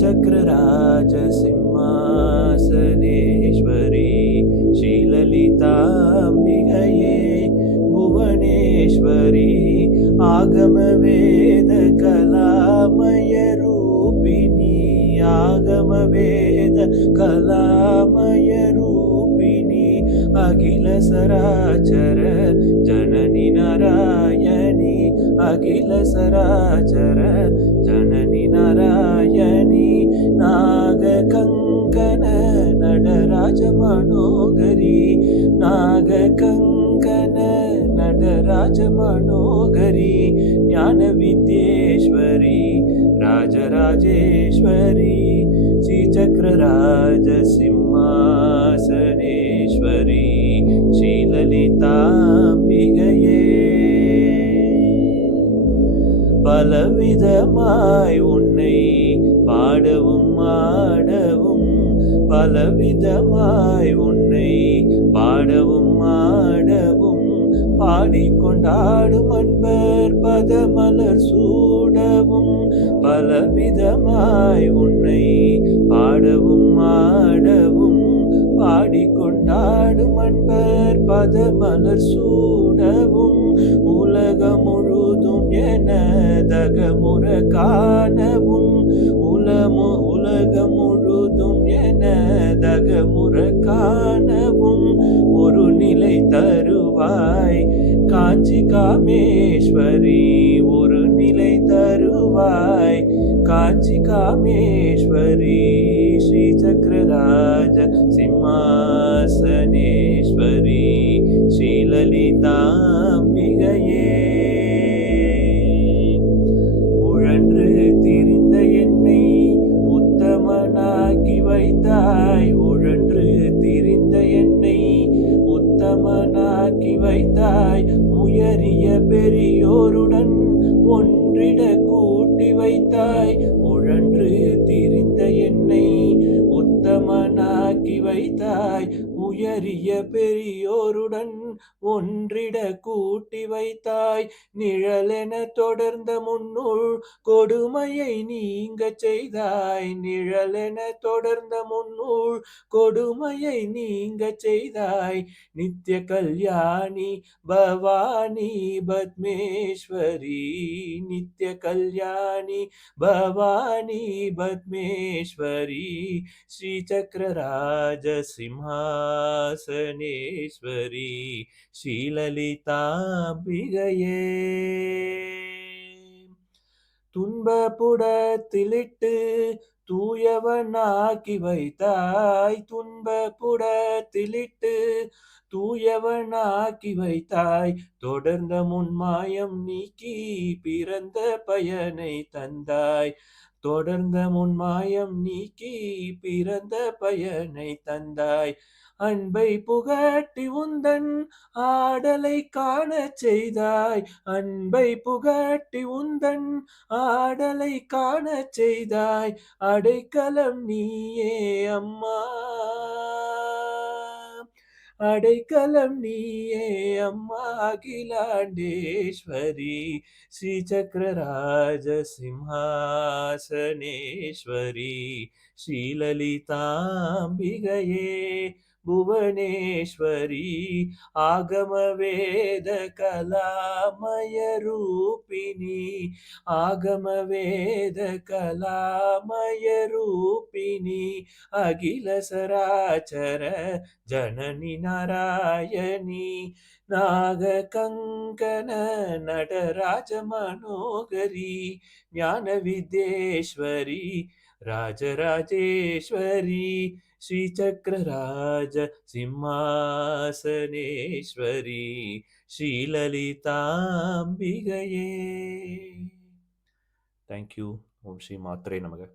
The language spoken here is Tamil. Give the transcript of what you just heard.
श्रीचक्रराजसिंहासनेश्वरी श्रीललिताम्बिकये भुवनेश्वरी आगमवेदकलामयरूपिणी आगमवेदकलामयरूपिणी अखिलसराचर जननि नारायणी अखिलसराचर जननि नारायणी नागकङ्कण नटराजमनोहरी नागकङ्कण नटराजमनोहरी ज्ञानविद्येश्वरी राजराजेश्वरी श्रीचक्रराजसिंहासनेश्वरी श्रीललिताम्बिकये பலவிதமாய் உன்னை பாடவும் ஆடவும் பலவிதமாய் உன்னை பாடவும் ஆடவும் பாடிக்கொண்டாடும் அன்பர் பதமலர் சூடவும் பலவிதமாய் உன்னை பாடவும் ஆடவும் பாடிக்கொண்டாடும் அன்பர் பதமலர் சூடவும் உலகம் முழுதும் எனதகமுற காணவும் உலகம் முழுதும் எனதகமுற காணவும் ஒரு நிலை தருவாய் காஞ்சி காமேஸ்வரி ஒரு நிலை தருவாய் காஞ்சி காமேஸ்வரி ஸ்ரீசக்கரராஜ சிம்மாசனேஸ்வரி ஸ்ரீலலிதாம்பிகையே உழன்று திரிந்த என்னை உத்தமனாக்கி வைத்தாய் உழன்று திரிந்த என்னை உத்தமனாக்கி வைத்தாய் உயரிய பெரியோருடன் ஒன்றிட கூட்டி வைத்தாய் உழன்று திரிந்த என்னை உத்தமனாக்கி வைத்தாய் உயரிய பெரியோருடன் ஒன்றிட கூட்டி வைத்தாய் நிழலென தொடர்ந்த முன்னுள் கொடுமையை நீங்கச் செய்தாய் நிழலென தொடர்ந்த முன்னுள் கொடுமையை நீங்கச் செய்தாய் நித்ய கல்யாணி பவானி பத்மேஸ்வரி நித்ய கல்யாணி பவானி பத்மேஸ்வரி ஸ்ரீசக்கரராஜ சிம்ஹாசனேஸ்வரி ஸ்ரீலலிதாம்பிகையே துன்பப்புடத்திலிட்டு தூயவனாக்கி வைத்தாய் துன்பப்புடத்திலிட்டு தூயவனாக்கி வைத்தாய் தொடர்ந்த முன்மாயம் நீக்கி பிறந்த பயனை தந்தாய் தொடர்ந்த முன்மாயம் நீக்கி பிறந்த பயனை தந்தாய் அன்பை புகட்டி உந்தன் ஆடலை காணச் செய்தாய் அன்பை புகட்டி உந்தன் ஆடலை காணச் செய்தாய் அடைக்கலம் நீயே அம்மா அடைக்கலம் நீயே அம்மா அகிலாண்டேஸ்வரி ஸ்ரீசக்கரராஜ சிம்ஹாசனேஸ்வரி ஸ்ரீலலிதாம்பிகையே புவனேஸ்வரி ஆகமவேத கலாமய ரூபிணி ஆகமவேத கலாமய ரூபிணி அகில சராச்சர जननी नारायणी नागकङ्कण नटराजमनोहरी ज्ञानविद्येश्वरी राजराजेश्वरी श्रीचक्रराज सिंहासनेश्वरी श्रीललिताम्बिकये थैंक यू ओम श्री मात्रे नमः